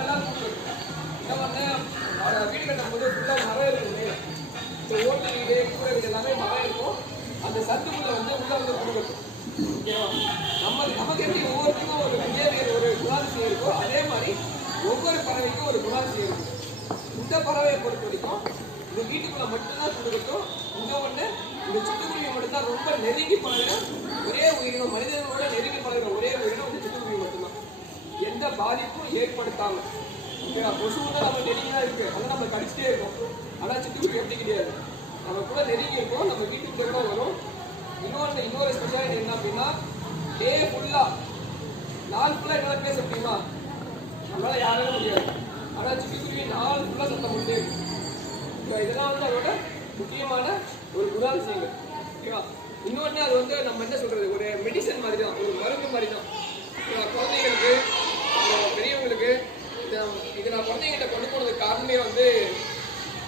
மண்ணெல்லாம் கொடுக்கணும். இன்னும் வந்து வீடு கட்டும் போது ஃபுல்லாக மரம் இருக்கும். இப்போ ஓட்டு வீடு கூரை வீடு எல்லாமே மரம் இருக்கும். அந்த சத்துக்குள்ள வந்து உள்ள வந்து கொடுக்கணும். ஓகேவா? நமக்கு எப்படி ஒவ்வொருத்தருக்கும் ஒரு பிஹேவியர் ஒரு குணாதிசயம் இருக்கோ அதே மாதிரி ஒவ்வொரு பறவைக்கும் ஒரு குணாதிசயம் இருக்கும். இந்த பறவையை பொறுத்த வரைக்கும் இந்த வீட்டுக்குள்ள மட்டும்தான் கொடுக்கட்டும். இங்க ஒண்ணு இந்த சிட்டுக்குருவி மட்டும்தான் ரொம்ப நெருங்கி பழகிற ஒரே உயிரினம், மனிதர்களோட நெருங்கி பழகிற ஒரே உயிரினம் இந்த சிட்டுக்குருவி மட்டும்தான். எந்த பாதிப்பும் ஏற்படுத்தாம. கொசுதான் நம்ம நெருங்கிதான் இருக்கு, அதெல்லாம் நம்ம கடிச்சிட்டே இருக்கோம். ஆனா சிட்டுக்குருவி எப்படி கிடையாது, நம்ம கூட நெருங்கி இருக்கோம், நம்ம வீட்டுக்குள்ள கூட வரும். இன்னொரு ஸ்பெஷாலிட்டி என்ன அப்படின்னா டே ஃபுல்லா நாள் ஃபுல்லா என்ன பேச முடியுமா? நம்மளால யாரும் முடியாது. ஆனா சிட்டுக்குருவி நாள் ஃபுல்லா சத்தம் பண்ணிட்டே இருக்கும். இதெல்லாம் வந்து அதோட முக்கியமான ஒரு குணாதிசயங்கள். ஓகேவா? இன்னொன்று அது வந்து நம்ம என்ன சொல்றது, ஒரு மெடிசன் மாதிரி தான், ஒரு மருந்து மாதிரி தான். குழந்தைங்களுக்கு பெரியவங்களுக்கு இதை நான் குழந்தைங்கிட்ட கொண்டு போனதுக்கு காரணமே வந்து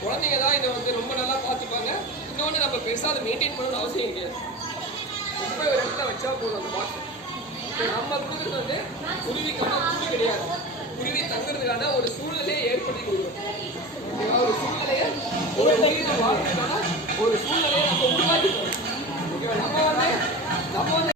குழந்தைங்க தான் இதை வந்து ரொம்ப நல்லா பார்த்துப்பாங்க. இன்னொன்று நம்ம பெருசாக அதை மெயின்டைன் பண்ணணும்னு அவசியம் கிடையாது. ரொம்ப ஒரு இடத்துல வச்சா போதும் அந்த பாட்டு. நம்ம கொடுக்குறது வந்து குருவிக்கான கூலி கிடையாது, குருவி தங்குறதுக்கான ஒரு சூழ்நிலையை ஏற்படுத்தி கொடுக்குறோம். ஒரு சூழ்நிலையை ஒரு வாழ்றதுக்கான ஒரு சூழ்நிலையை நம்ம உருவாக்கி